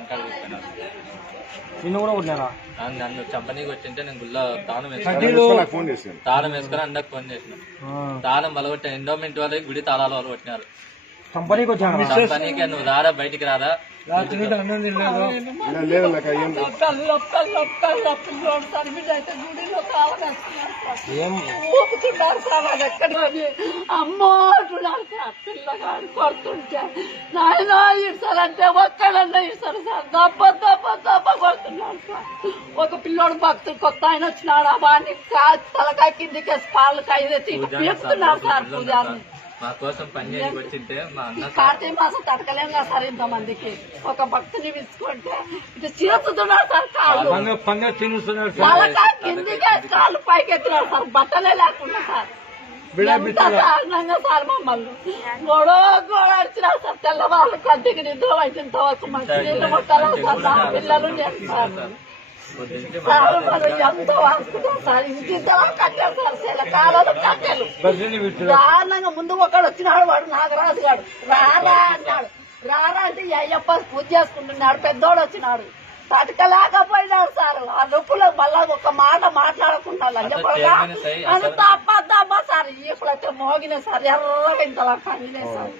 Station కాడ తీసుకున్నారు. నిన్ను కూడా కొట్టినారా? నన్ను చంపనీకి వచ్చింటే నేను గుళ్ళో తాళం వేసుకొని అందరికి ఫోన్ చేసిన. తాళం బలగొట్టాను. ఎండోమెంట్ వాళ్ళకి గుడి తాళాలు వాళ్ళు కొట్టినారు. కంపెనీకి వచ్చాను. కంపెనీకి నువ్వు రారా, బయటికి రారా. అమ్మో పిల్లగాడు కొడుతుంటే నాయన ఇస్తారంటే ఒక్కడన్నా ఇస్తారు సార్. దెబ్బ దెబ్బ దెబ్బ కొడుతున్నాడు సార్. ఒక పిల్లోడు భక్తుడు కొత్త ఆయన వచ్చినాడు. వాడిని తలకాయ కిందికి పాలు కైదెత్తి పీకుతున్నాడు సార్. పూజాన్ని మా కోసం పని చేసి వచ్చింటే మా అన్న కార్తీక మాసం తడకలేం కదా సార్. ఇంతమందికి ఒక భక్తుని విసుకుంటే ఇటు చేస్తున్నాడు సార్. కాళ్ళు తలకాయ కిందికి కాళ్ళు పైకి ఎత్తున్నాడు సార్. బట్టలే లేకుండా సార్. ఎంత దారుణంగా సార్ మమ్మల్ని గొడవ అడిచినారు సార్. తెల్లవాళ్ళు కంటికి నిద్ర వచ్చినంత వరకు మంచి నీళ్ళు ముట్టాలి సార్. నా పిల్లలు నేను సార్ ఎంతో అనుకుంటాం సార్. ఇంటి కట్టారు సార్. శిలకాలలో కట్టెలు దారుణంగా. ముందు ఒకడు వచ్చినాడు, వాడు నాగరాజు గారు. రారా అన్నాడు. రారా అంటే అయ్యప్ప పూజ చేసుకుంటున్నాడు. పెద్దోడు వచ్చినాడు, తట్టుకలేకపోయినాడు సార్. ఆ నొప్పులో మళ్ళా ఒక మాట మాట్లాడకుండా లంజపడగా అంత అబ్బా సార్. ఇప్పుడైతే మోగిన సార్. ఎర్రగా ఇంతలా కంగినే సార్.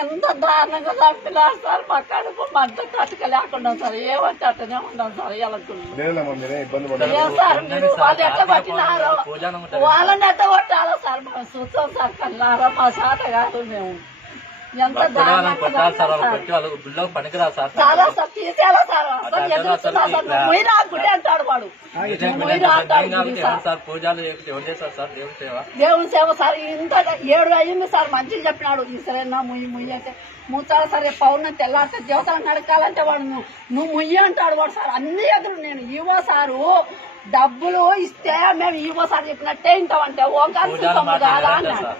ఎంత దారుణంగా చంపినారు సార్. మా కడుపు మంట తట్టుకలేకుండా సార్. ఏమంటే అట్టనే ఉన్నాం సార్. సార్ మీరు వాళ్ళు ఎట్లా పట్టినారో వాళ్ళని ఎట్ట కొట్టాలో సార్ మనం చూస్తాం సార్. కన్నారా మా శాత కాదు. మేము ఎంత దారుణంగా పనికిరా సార్. చాలా సార్. తీసేలా సార్. అసలు ఎదురుస్తున్నా సార్. మొయ్యిరా గుడి అంటాడు వాడు. మొయ్యిరా అంటాడు. పూజలు ఎవరు చేస్తారు సార్? దేవుని సేవ. దేవుని సేవ సార్. ఇంత 7 అయ్యింది సార్. మంచిగా చెప్పినాడు. ఈసరైనా ముయ్యి అంటే మూతాడు సార్. పౌర్ణమి తెల్లారితే దేవతలను నడకాలంటే వాడు నువ్వు ముయ్యి అంటాడు వాడు సార్. అన్ని ఎదురు నేను ఇవ్వ సారు. డబ్బులు ఇస్తే మేము ఇవ్వ సార్ చెప్పినట్టే ఇంటామంటే ఓంకారం కాదా అన్నాడు.